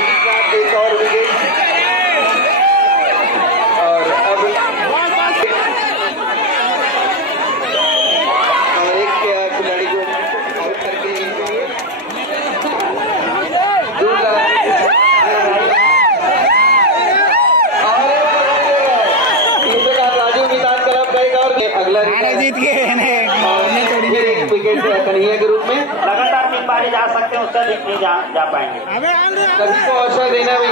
इसी के साथ एक और विकेट और अब एक खिलाड़ी को आउट करके दूसरा राजू मैदान क्लब का एक और अगला जीत गए विकेट कन्हैया के रूप में लगातार 3 बारी जा सकते हैं, उससे नहीं जा पाएंगे। सभी को अवसर देना भी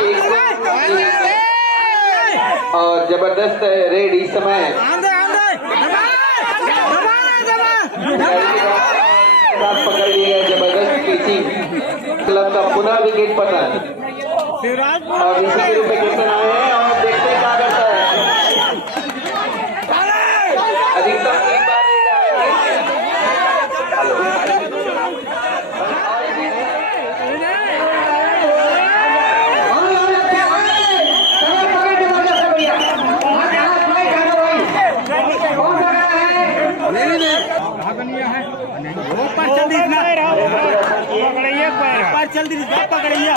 और जबरदस्त रेड इस समय पकड़ लिया गया, जबरदस्त कैचिंग क्लब का पुनः विकेट पतन और इसी के रूप में कैप्टन आए हैं और देखते हैं क्या करता है। अधिकतम 3 बार पकड़िया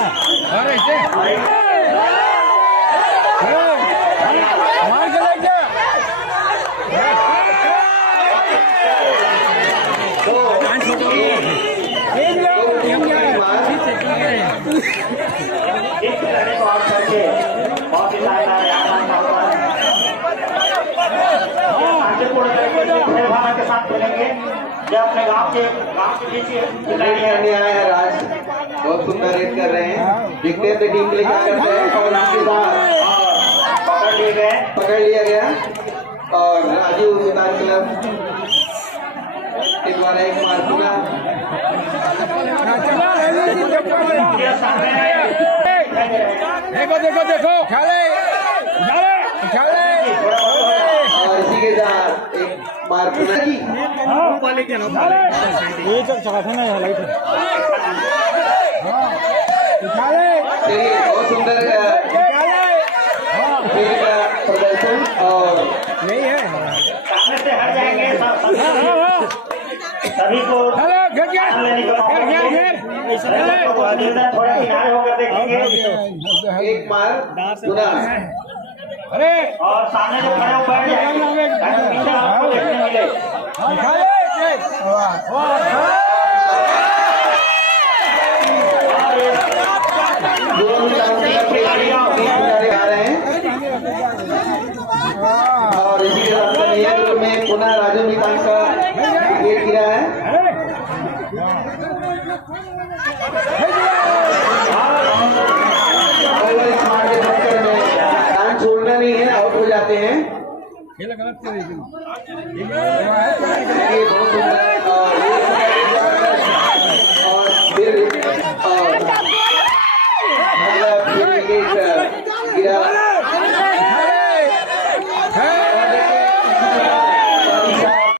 के साथ खेलेंगे जो अपने गांव के बीच करने आए हैं। राज बहुत सुंदर रेड कर रहे हैं, देखते हैं टीम के लिए क्या करते हैं और इसके साथ पकड़ लिया गया और राजू मैदान क्लब के द्वारा एक मार पुनः देखो देखो खेले और इसी के साथ एक मार पुनः चलिए बहुत सुंदर प्रदर्शन और यही है सामने से हट जाएंगे सभी को थोड़ा किनारे होकर देखेंगे एक मार पुनः अरे और सामने जो खड़े हो बैठ जाएंगे पीछे आपको देखने मिले आ रहे हैं और इसी के साथ में पुनः राजू मैदान का विकेट गिरा है। छोड़ना नहीं है, आउट हो जाते हैं। बहुत सुंदर और फिर